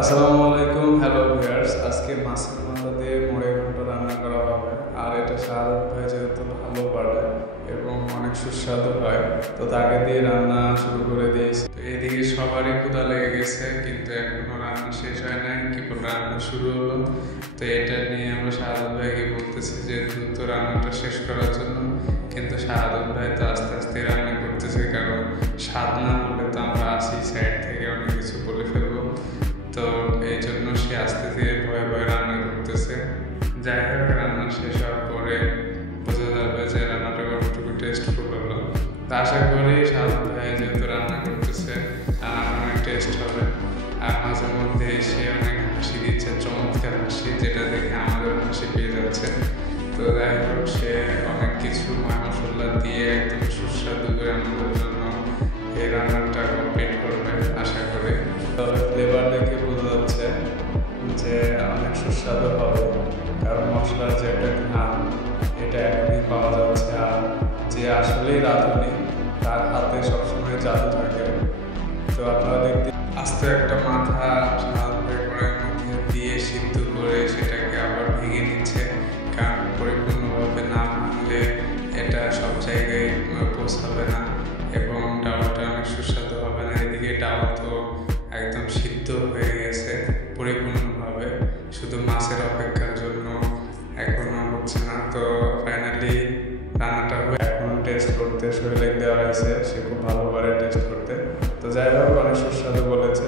আসসালামু আলাইকুম, hello viewers. আজকে মাছের মাথা দিয়ে মুড়ি ঘন্ট রান্না করা হবে। আর এটা শাহাদাত ভাই যেহেতু ভালো পারে এবং অনেক সুস্বাদু হয়, তো তাকে দিয়ে রান্না শুরু করে দিয়েছি। তো এদিকে সবারই ক্ষুধা লেগে গেছে, কিন্তু এখনো রান্না শেষ হয় নাই, কেবল রান্না শুরু হলো। তো এটা নিয়ে আমরা শাহাদাত ভাইকে বলতেছি যে দ্রুত রান্নাটা শেষ করার জন্য, কিন্তু শাহাদাত ভাই তো আস্তে আস্তে রান্না করতেছে, কারণ স্বাদ না হলে তো আমরা আসি সাইড থেকে অনেক কিছু বলে ফেলবো। তো এই জন্য সে আস্তে ধীরে ভয়ে ভয়ে রান্না করতেছে। যাই হোক, রান্না শেষ হওয়ার পরে বোঝা যাবে যে রান্নাটা কতটুকু টেস্টফুল হলো। তো আশা করি শাহাদাত ভাই যেহেতু রান্না করতেছে অনেক টেস্ট হবে। আর মাঝে মধ্যে সে অনেক হাসি দিচ্ছে, চমৎকার হাসি, যেটা দেখে আমাদের হাসি পেয়ে যাচ্ছে। তো যাই হোক, সে অনেক কিছু মশলা দিয়ে একদম সুস্বাদু করে আমাদের জন্য এই রান্নাটা কমপ্লিট করবে আশা করি। তবে ফ্লেভার দেখে বোঝা যাচ্ছে যে অনেক সুস্বাদু হবে, কারণ মশলার যে একটা ঘ্রাণ এটা এখনই পাওয়া যাচ্ছে। আর যে আসলেই রাঁধুনি তার হাতে সবসময় জাদু থাকে। তো আপনারা দেখতে আস্ত একটা মাথা সাধারণত কড়াইয়ের মধ্যে দিয়ে সিদ্ধ করে সেটাকে আবার ভেঙে নিচ্ছে, কারণ পরিপূর্ণভাবে না ভাঙলে এটা সব জায়গায় পৌঁছাবে না এবং ডাউলটা অনেক সুস্বাদু হবে না। এদিকে ডাউল তো একদম সিদ্ধ হয়ে গেছে পরিপূর্ণভাবে, শুধু মাছের অপেক্ষার জন্য এখনো হচ্ছে না। তো ফাইনালি রান্নাটা এখন টেস্ট করতে শরীরে দেওয়া হয়েছে, সে খুব ভালো পারে টেস্ট করতে। তো যাই হোক, অনেক সুস্বাদু বলেছে।